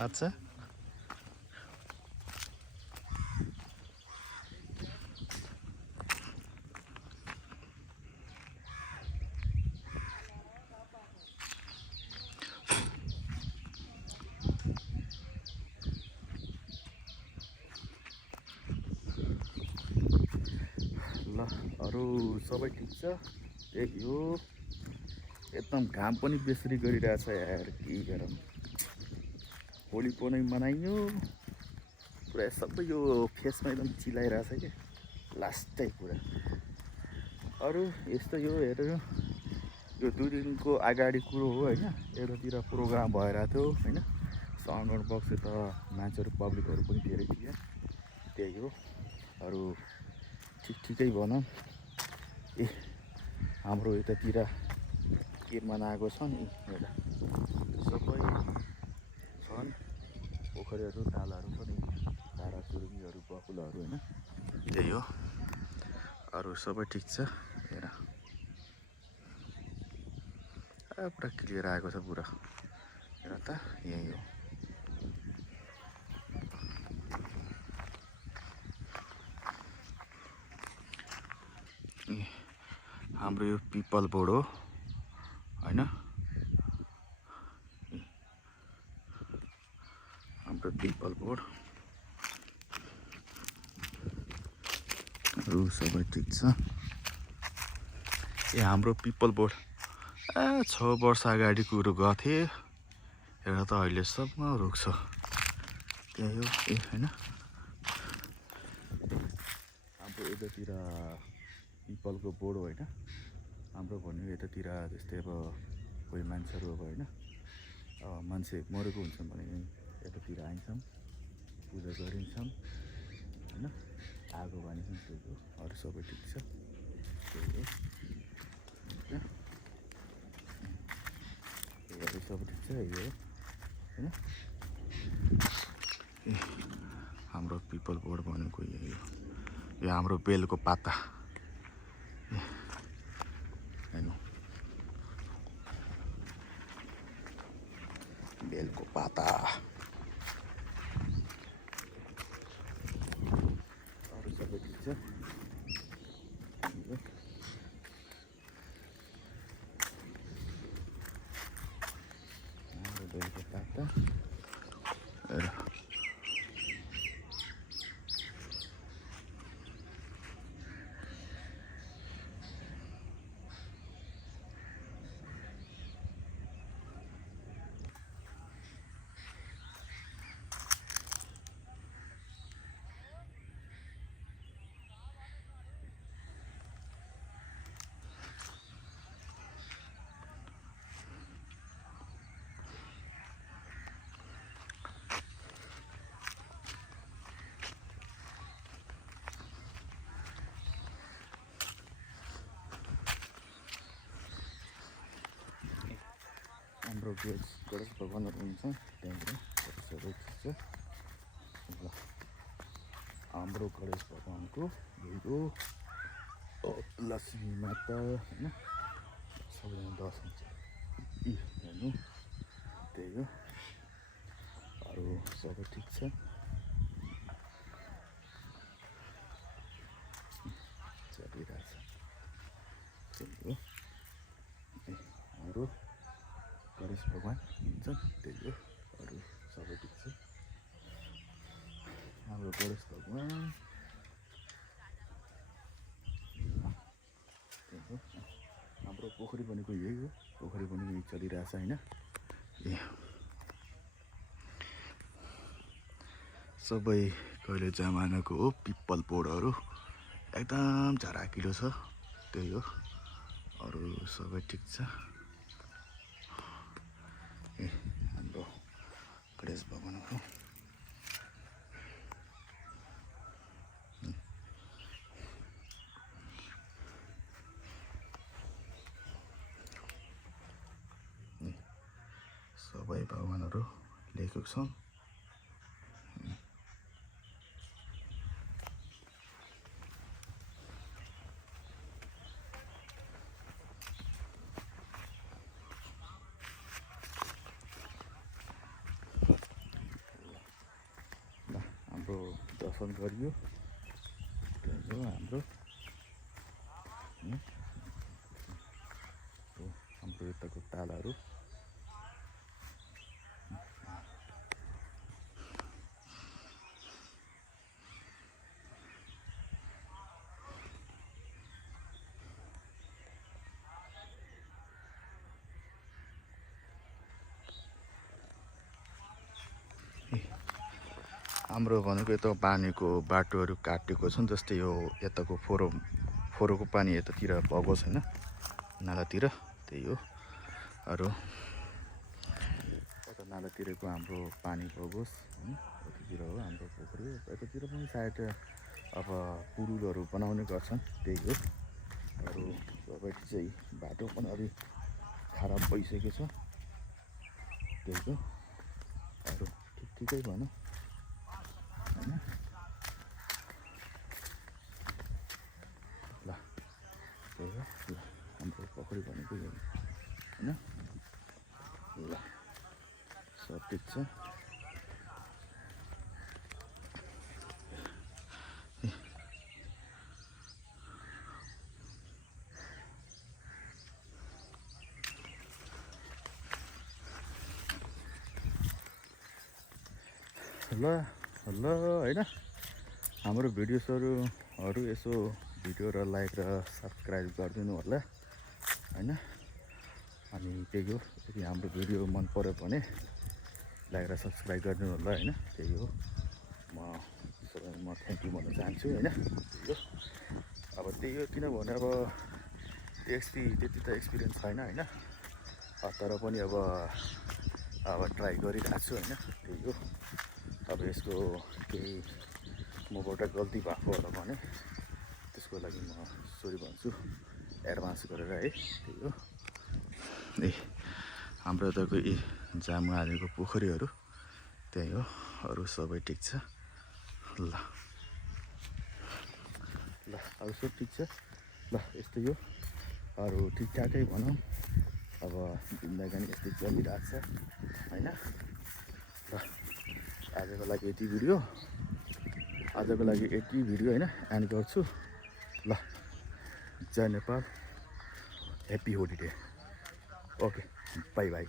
अच्छा ल अरू सबै ठिक छ। त्यही हो एकदम घाम पनि बेसरी गरिरहेछ यार, के गरौँ। होली पनि मनाइयो पुरा, सबै यो फेसमा एकदम चिलाइरहेछ क्या लास्टै कुरा। अरू यस्तो यो हेरेर यो 2 दिनको अगाडि कुरो हो होइन, यतातिर प्रोग्राम भइरहेको थियो होइन, साउन्ड बक्स त मान्छेहरू पब्लिकहरू पनि धेरै थिए। त्यही हो अरू ठिकै भनौँ। ए हाम्रो यतातिर के मनाएको छ नि, हेर्दा सबै छन्, पोखरीहरू नालाहरू पनि, ताराचुरुङ्गीहरू बकुलाहरू होइन। त्यही हो अरू सबै ठिक छ। हेर पुरा क्लियर आएको छ पुरा, हेर त यही हो। हाम्रो यो पिपल बोर्ड हो होइन, हाम्रो पिपल बोर्ड अरू सबै ठिक छ। ए हाम्रो पिपल बोर्ड 6 वर्ष अगाडि कुरो गएको थिएँ, हेर त अहिलेसम्म रुख्छ। त्यही हो ए होइन, हाम्रो यतातिर पिपलको बोर्ड हो होइन। हाम्रो भन्यो यतातिर जस्तै अब कोही मान्छेहरू अब होइन, मान्छे मरेको हुन्छन् भने यतातिर आइन्छौँ, पूजा गरिन्छौँ होइन, आगो बालिन्छौँ। त्यही हो अरू सबै ठिक छ। त्यही हो अरू सबै ठिक छ। यही हो होइन, ए हाम्रो पिपल बोर्ड भनेको यही हो। यो हाम्रो बेलको पाता हेर्नु, बेलको पाता। अरू सबै ठिक छ। हाम्रो बेलको पाता हेर, हाम्रो गणेश भगवान्हरू हुन्छ त्यहाँनिर, सबै ठिक छ। ल हाम्रो गणेश भगवान्को यही हो, लक्ष्मी माता होइन, सबैजना दर्शन हेर्नु। त्यही हो अरू सबै ठिक छ। चलिरहेछ त्यही हो। हाम्रो गणेश भगवान् हुन्छ, त्यही हो अरू सबै ठिक छ। हाम्रो गणेश भगवान् त्यही हो। हाम्रो पोखरी भनेको यही हो, पोखरी पनि यही चलिरहेछ होइन। ए सबै कहिले जमानाको हो पिपल बोर्डहरू, एकदम झराकिलो छ। त्यही हो अरू सबै ठिक छ। ए हाम्रो गणेश भगवान्हरू सबै भगवान्हरू लेखेको छ। दर्शन गरियो। यो हाम्रो हाम्रो यताको तालहरू हाम्रो भनेको यता पानीको बाटोहरू काटेको छ जस्तै यो यताको फोहोरको पानी यतातिर भएको छैन नालातिर, त्यही हो। अरू यता नालातिरको हाम्रो पानी बगोस् होइन, यतातिर हो हाम्रो पोखरी। यतातिर पनि सायद अब पुलहरू बनाउने गर्छन्, त्यही हो। अरू सबैको चाहिँ बाटो पनि अलिक खराब भइसकेको छ, त्यही हो। अरू ठिकै भनौँ होइन। ल त्यही हो, ल हाम्रो पोखरी भनेको यो होइन। ल सब ठिक छ। ल ल होइन, हाम्रो भिडियोसहरू यसो भिडियो र लाइक र सब्सक्राइब गरिदिनु होला होइन। अनि त्यही हो, यदि हाम्रो भिडियो मन पऱ्यो भने लाइक र सब्सक्राइब गरिदिनु होला होइन। त्यही हो, म थ्याङ्क यू भन्न चाहन्छु होइन। त्यही हो, अब त्यही हो, किनभने अब त्यति त एक्सपिरियन्स छैन होइन, तर पनि अब ट्राई गरिरहेको छु होइन। त्यही हो, अब यसको केही मबाट गल्ती भएको होला भने त्यसको लागि म सरी भन्छु एडभान्स गरेर है। त्यही हो, हाम्रो यताको जामु हालेको पोखरीहरू त्यही हो। अरू सबै ठिक छ। ल ल अरू सब ठिक छ। ल यस्तै हो, अरू ठिकठाकै भनौँ। अब जिन्दगी यस्तै चलिरहेको छ होइन। ल आजको लागि यति भिडियो होइन एन्ड गर्छु। ल जय Nepal, happy holiday. Okay, bye by.